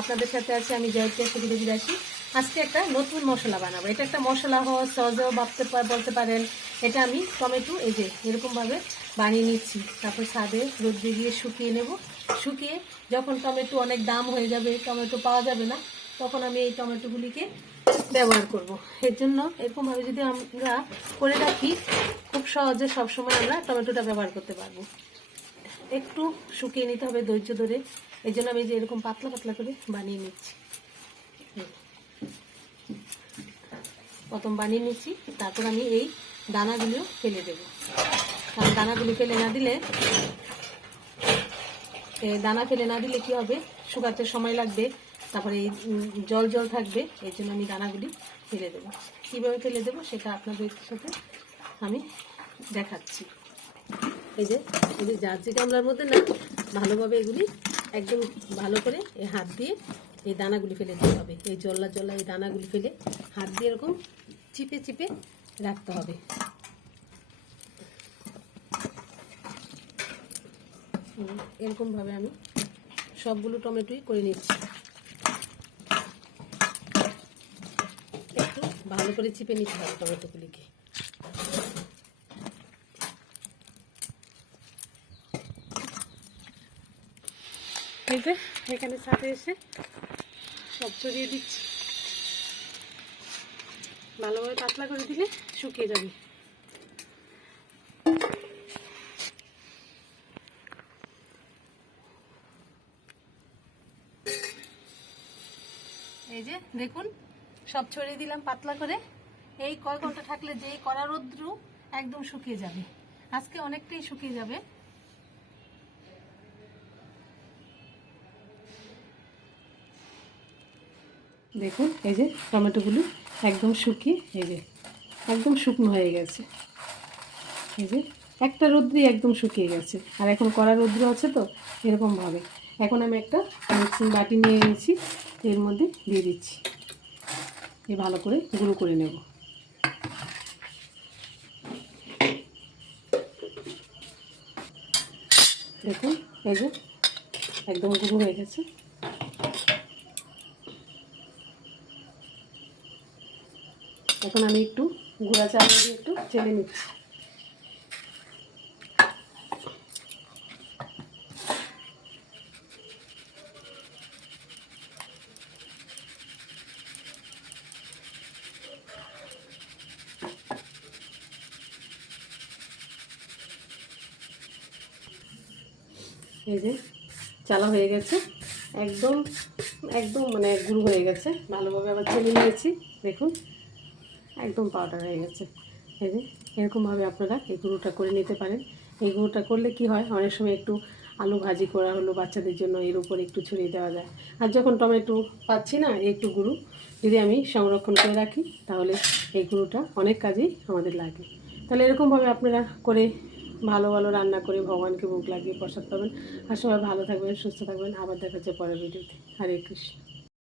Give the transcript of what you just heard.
আপনাদের সাথে আছে, আমি জয়প্রিয়া সুবিধা বিরাশি আজকে একটা নতুন মশলা বানাবো। এটা একটা মশলা হওয়া সহজেও ভাবতে বলতে পারেন। এটা আমি টমেটো, এই যে, এরকমভাবে বানিয়ে নিচ্ছি। তারপর ছাদে রোদ্রে দিয়ে শুকিয়ে নেব। শুকিয়ে যখন টমেটো অনেক দাম হয়ে যাবে, টমেটো পাওয়া যাবে না, তখন আমি এই টমেটোগুলিকে ব্যবহার করব। এর জন্য এরকমভাবে যদি আমরা করে রাখি, খুব সহজে সবসময় আমরা টমেটোটা ব্যবহার করতে পারব। একটু শুকিয়ে নিতে হবে ধৈর্য ধরে। এই জন্য আমি যে এরকম পাতলা পাতলা করে বানিয়ে নিচ্ছি। প্রথম বানিয়ে নিচ্ছি, তারপর আমি এই দানাগুলিও ফেলে দেব। কারণ দানাগুলি ফেলে না দিলে দানা ফেলে না দিলে কি হবে? শুকাতে সময় লাগবে, তারপরে এই জল জল থাকবে এই জন্য আমি দানাগুলি ফেলে দেবো। কীভাবে ফেলে দেবো সেটা আপনাদের সাথে আমি দেখাচ্ছি। এই যে এই যে গামলার মধ্যে না, ভালোভাবে এগুলি একদম ভালো করে এই হাত দিয়ে এই দানাগুলি ফেলে দিতে হবে। এই জল্লা জল্লা এই দানাগুলি ফেলে হাত দিয়ে এরকম চিপে চিপে রাখতে হবে। এরকমভাবে আমি সবগুলো টমেটোই করে নিচ্ছি। একটু ভালো করে চিপে নিতে হবে টমেটোগুলিকে। যে, এখানে ছাদে এসে সব ছড়িয়ে দিচ্ছি। ভালোভাবে পাতলা করে দিলে শুকিয়ে যাবে। এই যে, দেখুন, সব ছড়িয়ে দিলাম পাতলা করে। এই কয় ঘণ্টা থাকলে যে কড়া রৌদ্র একদম শুকিয়ে যাবে। আজকে অনেকটাই শুকিয়ে যাবে। দেখুন, এই যে টমেটোগুলো একদম শুকিয়ে, এই যে একদম শুকনো হয়ে গেছে। এই যে একটা রৌদ্রই একদম শুকিয়ে গেছে। আর এখন কড়া রৌদ্র আছে তো এরকমভাবে এখন আমি একটা মিক্সিং বাটি নিয়ে এনেছি এর মধ্যে দিয়ে দিচ্ছি। এ ভালো করে গুঁড়ো করে নেব। দেখুন, এই যে একদম গুঁড়ো হয়ে গেছে। এখন আমি একটু গুঁড়া চাল দিয়ে একটু চেলে নিচ্ছি। এই যে চালা হয়ে গেছে, একদম একদম মানে গুঁড়ো হয়ে গেছে। ভালোভাবে আবার চেলে নিয়েছি, দেখুন। একদম পাউডার হয়ে গেছে। এই যে, এরকমভাবে আপনারা এই গুঁড়োটা করে নিতে পারেন। এই গুঁড়োটা করলে কি হয়, অনেক সময় একটু আলু ভাজি করা হলো বাচ্চাদের জন্য, এর উপর একটু ছড়িয়ে দেওয়া যায়। আর যখন টমেটো পাচ্ছি না একটু গুঁড়ো যদি আমি সংরক্ষণ করে রাখি, তাহলে এই গুঁড়োটা অনেক কাজেই আমাদের লাগে। তাহলে এরকমভাবে আপনারা করে ভালো ভালো রান্না করে ভগবানকে ভোগ লাগিয়ে প্রসাদ পাবেন। আর সবাই ভালো থাকবেন, সুস্থ থাকবেন। আবার দেখা হচ্ছে পরের ভিডিওতে। হরে কৃষ্ণ।